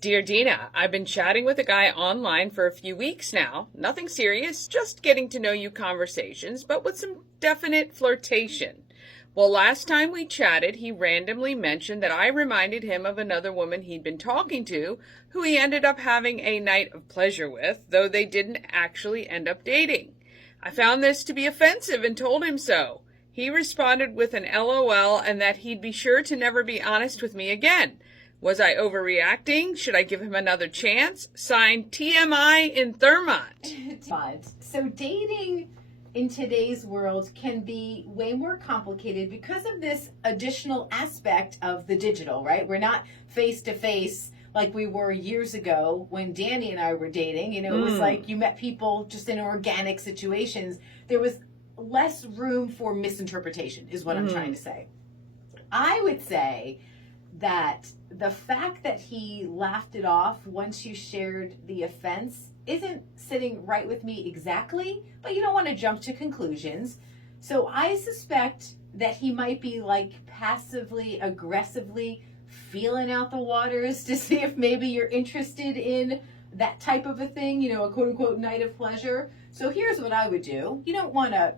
Dear Dina, I've been chatting with a guy online for a few weeks now. Nothing serious, just getting to know you conversations, but with some definite flirtation. Well, last time we chatted, he randomly mentioned that I reminded him of another woman he'd been talking to, who he ended up having a night of pleasure with, though they didn't actually end up dating. I found this to be offensive and told him so. He responded with an LOL and that he'd be sure to never be honest with me again. Was I overreacting? Should I give him another chance? Signed, TMI in Thermont. So dating in today's world can be way more complicated because of this additional aspect of the digital, right? We're not face to face like we were years ago when Danny and I were dating. You know, it was like you met people just in organic situations. There was less room for misinterpretation is what I'm trying to say. I would say that the fact that he laughed it off once you shared the offense isn't sitting right with me exactly, but you don't want to jump to conclusions. So I suspect that he might be like passively, aggressively feeling out the waters to see if maybe you're interested in that type of a thing, you know, a quote unquote night of pleasure. So here's what I would do. You don't want to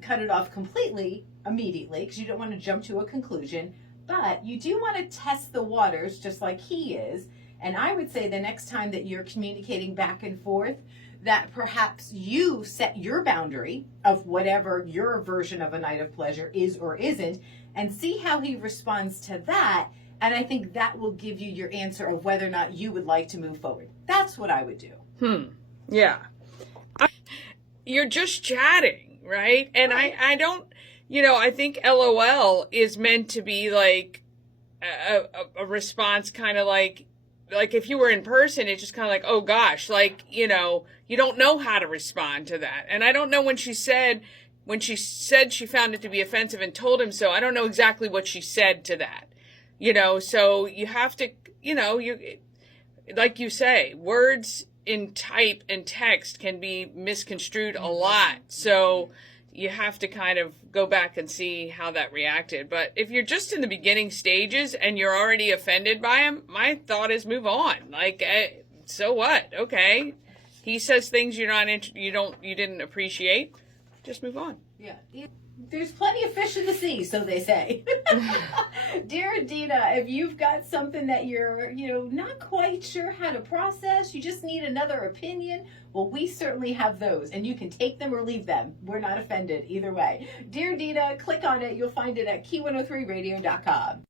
cut it off completely immediately because you don't want to jump to a conclusion. But you do want to test the waters just like he is. And I would say the next time that you're communicating back and forth, that perhaps you set your boundary of whatever your version of a night of pleasure is or isn't, and see how he responds to that. And I think that will give you your answer of whether or not you would like to move forward. That's what I would do. Yeah. You're just chatting, right? And I don't... You know, I think LOL is meant to be like a response kind of like if you were in person, it's just kind of like, oh gosh, like, you know, you don't know how to respond to that. And I don't know when she said she found it to be offensive and told him so, I don't know exactly what she said to that, you know, so you have to, you know, like you say, words in type and text can be misconstrued a lot. So you have to kind of go back and see how that reacted. But if you're just in the beginning stages and you're already offended by him, my thought is move on. Like, so what? Okay. He says things you didn't appreciate. Just move on. Yeah. There's plenty of fish in the sea, so they say. Dear Dina, if you've got something that you're, not quite sure how to process, you just need another opinion, well, we certainly have those, and you can take them or leave them. We're not offended either way. Dear Dina, click on it. You'll find it at key103radio.com.